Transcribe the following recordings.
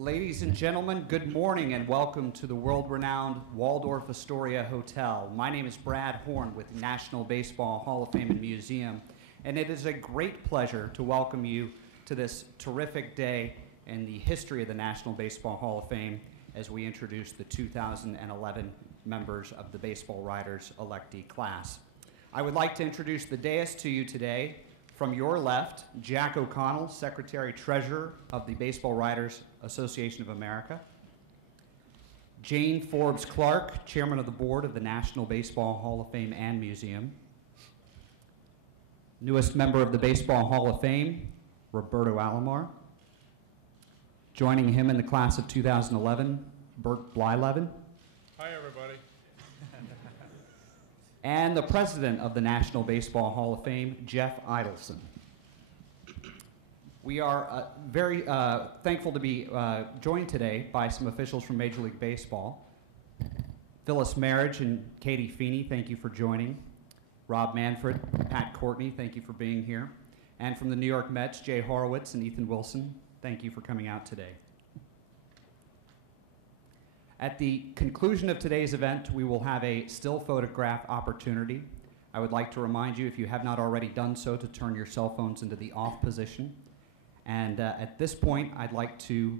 Ladies and gentlemen, good morning and welcome to the world-renowned Waldorf Astoria Hotel. My name is Brad Horn with the National Baseball Hall of Fame and Museum, and it is a great pleasure to welcome you to this terrific day in the history of the National Baseball Hall of Fame as we introduce the 2011 members of the Baseball Writers electee class. I would like to introduce the dais to you today. From your left, Jack O'Connell, Secretary-Treasurer of the Baseball Writers Association of America. Jane Forbes Clark, Chairman of the Board of the National Baseball Hall of Fame and Museum. Newest member of the Baseball Hall of Fame, Roberto Alomar. Joining him in the class of 2011, Bert Blyleven. Hi, everybody. And the President of the National Baseball Hall of Fame, Jeff Idelson. We are very thankful to be joined today by some officials from Major League Baseball. Phyllis Marriage and Katie Feeney, thank you for joining. Rob Manfred, Pat Courtney, thank you for being here. And from the New York Mets, Jay Horowitz and Ethan Wilson, thank you for coming out today. At the conclusion of today's event, we will have a still photograph opportunity. I would like to remind you, if you have not already done so, to turn your cell phones into the off position. And at this point, I'd like to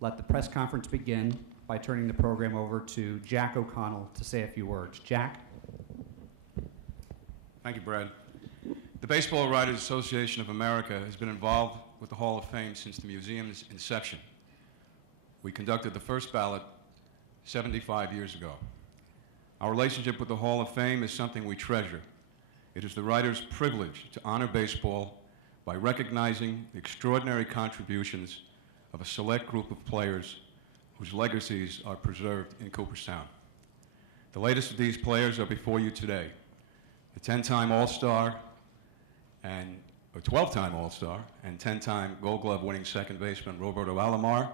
let the press conference begin by turning the program over to Jack O'Connell to say a few words. Jack? Thank you, Brad. The Baseball Writers Association of America has been involved with the Hall of Fame since the museum's inception. We conducted the first ballot 75 years ago. Our relationship with the Hall of Fame is something we treasure. It is the writer's privilege to honor baseball by recognizing the extraordinary contributions of a select group of players whose legacies are preserved in Cooperstown. The latest of these players are before you today. The 10-time All-Star and a 12-time All-Star and 10-time Gold Glove winning second baseman Roberto Alomar,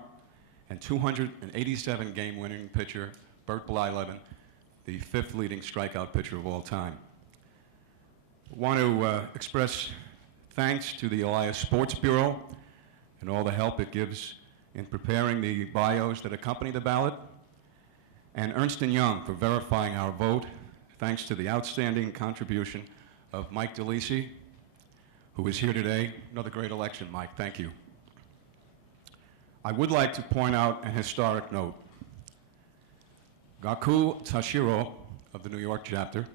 and 287 game-winning pitcher Bert Blyleven, the fifth leading strikeout pitcher of all time. I want to express thanks to the Elias Sports Bureau and all the help it gives in preparing the bios that accompany the ballot, and Ernst & Young for verifying our vote, thanks to the outstanding contribution of Mike DeLisi, who is here today. Another great election, Mike. Thank you. I would like to point out an historic note. Gaku Tashiro of the New York chapter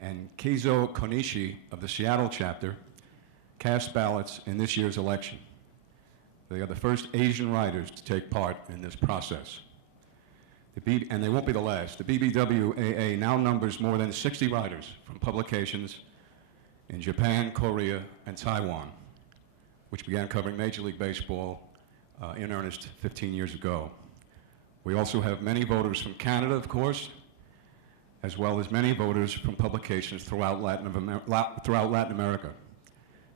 and Keizo Konishi of the Seattle chapter cast ballots in this year's election. They are the first Asian writers to take part in this process. And they won't be the last. The BBWAA now numbers more than 60 writers from publications in Japan, Korea, and Taiwan, which began covering Major League Baseball in earnest 15 years ago. We also have many voters from Canada, of course, as well as many voters from publications throughout Latin America.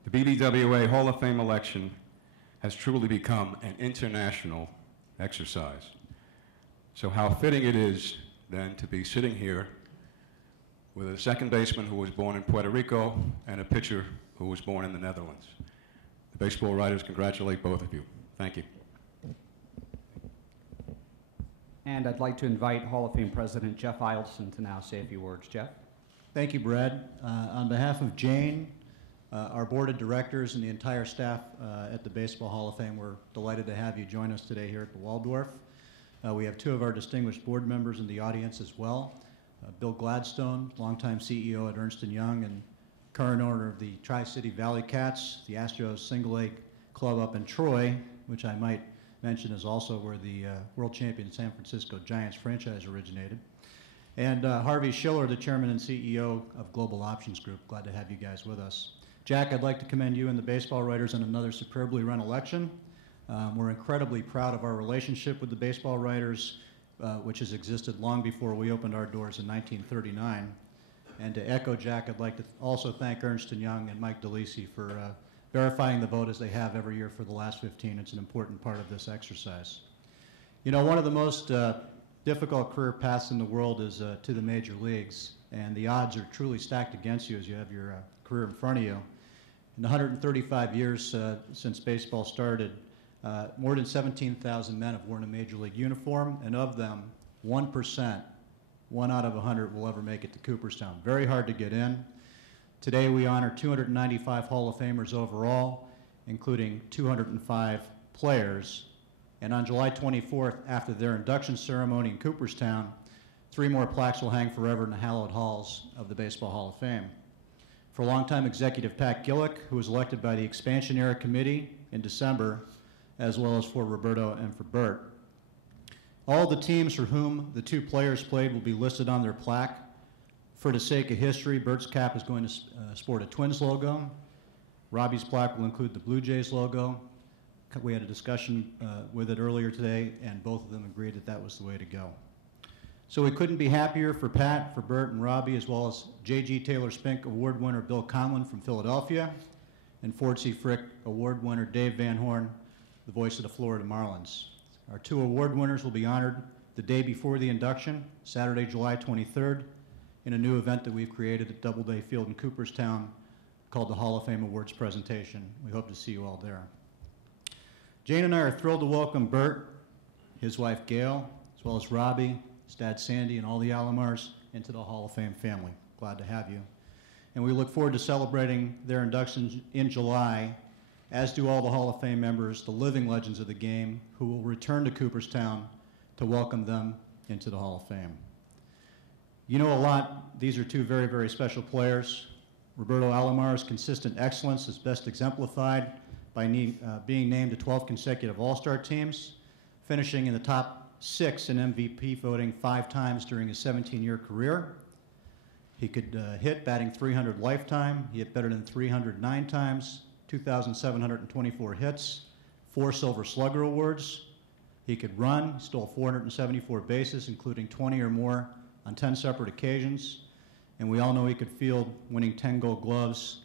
The BBWA Hall of Fame election has truly become an international exercise. So how fitting it is then to be sitting here with a second baseman who was born in Puerto Rico and a pitcher who was born in the Netherlands. The baseball writers congratulate both of you. Thank you. And I'd like to invite Hall of Fame President Jeff Idelson to now say a few words. Jeff? Thank you, Brad. On behalf of Jane, our board of directors, and the entire staff at the Baseball Hall of Fame, we're delighted to have you join us today here at the Waldorf. We have two of our distinguished board members in the audience as well. Bill Gladstone, longtime CEO at Ernst & Young and current owner of the Tri-City Valley Cats, the Astros single-A club up in Troy, which I might mention is also where the world champion San Francisco Giants franchise originated. And Harvey Schiller, the chairman and CEO of Global Options Group. Glad to have you guys with us. Jack, I'd like to commend you and the baseball writers on another superbly run election. We're incredibly proud of our relationship with the baseball writers, which has existed long before we opened our doors in 1939. And to echo Jack, I'd like to also thank Ernst & Young and Mike DeLisi for verifying the vote as they have every year for the last 15. It's an important part of this exercise. You know, one of the most difficult career paths in the world is to the major leagues, and the odds are truly stacked against you as you have your career in front of you. In the 135 years since baseball started, More than 17,000 men have worn a major league uniform, and of them, 1%, 1 out of 100, will ever make it to Cooperstown. Very hard to get in. Today we honor 295 Hall of Famers overall, including 205 players. And on July 24th, after their induction ceremony in Cooperstown, 3 more plaques will hang forever in the hallowed halls of the Baseball Hall of Fame. For longtime executive Pat Gillick, who was elected by the Expansion Era Committee in December, as well as for Roberto and for Bert. All the teams for whom the 2 players played will be listed on their plaque. For the sake of history, Bert's cap is going to sport a Twins logo. Robbie's plaque will include the Blue Jays logo. We had a discussion with it earlier today, and both of them agreed that that was the way to go. So we couldn't be happier for Pat, for Bert, and Robbie, as well as J.G. Taylor Spink Award winner Bill Conlon from Philadelphia, and Ford C. Frick Award winner Dave Van Horn, the voice of the Florida Marlins. Our 2 award winners will be honored the day before the induction, Saturday, July 23rd, in a new event that we've created at Doubleday Field in Cooperstown called the Hall of Fame Awards Presentation. We hope to see you all there. Jane and I are thrilled to welcome Bert, his wife Gail, as well as Robbie, his dad Sandy, and all the Alomars into the Hall of Fame family. Glad to have you. And we look forward to celebrating their inductions in July, as do all the Hall of Fame members, the living legends of the game, who will return to Cooperstown to welcome them into the Hall of Fame. You know a lot. These are 2 very, very special players. Roberto Alomar's consistent excellence is best exemplified by being named to 12 consecutive All-Star teams, finishing in the top 6 in MVP voting 5 times during his 17-year career. He could hit, batting .300 lifetime. He hit better than .300 9 times, 2,724 hits, 4 Silver Slugger Awards. He could run, stole 474 bases, including 20 or more on 10 separate occasions. And we all know he could field, winning 10 Gold Gloves.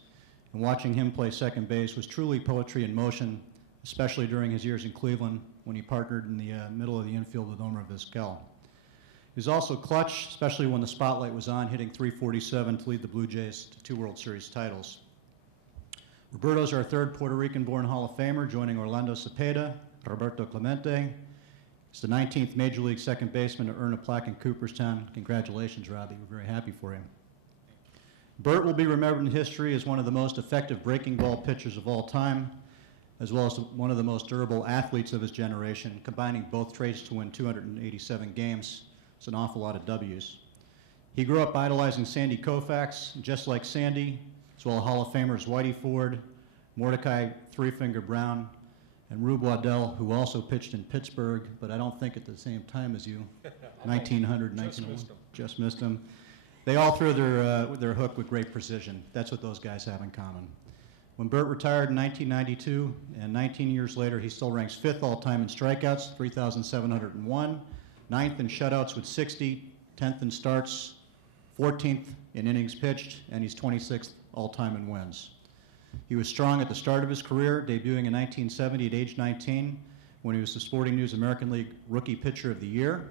And watching him play second base was truly poetry in motion, especially during his years in Cleveland when he partnered in the middle of the infield with Omar Vizquel. He was also clutch, especially when the spotlight was on, hitting .347 to lead the Blue Jays to 2 World Series titles. Roberto's our 3rd Puerto Rican-born Hall of Famer, joining Orlando Cepeda, Roberto Clemente. He's the 19th Major League second baseman to earn a plaque in Cooperstown. Congratulations, Robbie. We're very happy for him. Bert will be remembered in history as one of the most effective breaking ball pitchers of all time, as well as one of the most durable athletes of his generation, combining both traits to win 287 games. It's an awful lot of W's. He grew up idolizing Sandy Koufax, just like Sandy, as well as Hall of Famers Whitey Ford, Mordecai Three-Finger Brown, and Rube Waddell, who also pitched in Pittsburgh, but I don't think at the same time as you, 1900, 1901. Just missed him. They all threw their hook with great precision. That's what those guys have in common. When Bert retired in 1992, and 19 years later, he still ranks 5th all-time in strikeouts, 3,701, 9th in shutouts with 60, 10th in starts, 14th in innings pitched, and he's 26th all-time in wins. He was strong at the start of his career, debuting in 1970 at age 19, when he was the Sporting News American League Rookie Pitcher of the Year,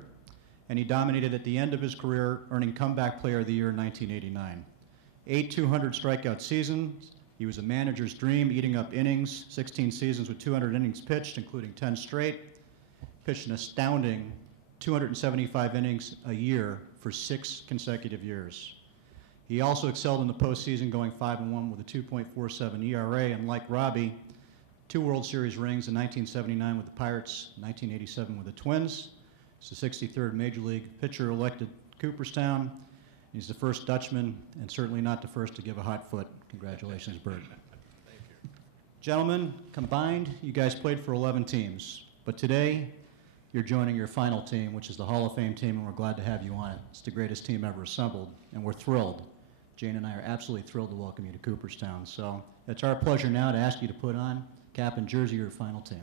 and he dominated at the end of his career, earning Comeback Player of the Year in 1989. 8 200 strikeout seasons. He was a manager's dream, eating up innings, 16 seasons with 200 innings pitched, including 10 straight. Pitched an astounding 275 innings a year for 6 consecutive years. He also excelled in the postseason, going 5-1 with a 2.47 ERA, and like Robbie, 2 World Series rings in 1979 with the Pirates, 1987 with the Twins. He's the 63rd Major League pitcher elected Cooperstown. He's the first Dutchman, and certainly not the first to give a hot foot. Congratulations, Bert. Thank you. Gentlemen, combined, you guys played for 11 teams, but today you're joining your final team, which is the Hall of Fame team, and we're glad to have you on it. It's the greatest team ever assembled, and we're thrilled. Jane and I are absolutely thrilled to welcome you to Cooperstown. So it's our pleasure now to ask you to put on cap and jersey of your final team.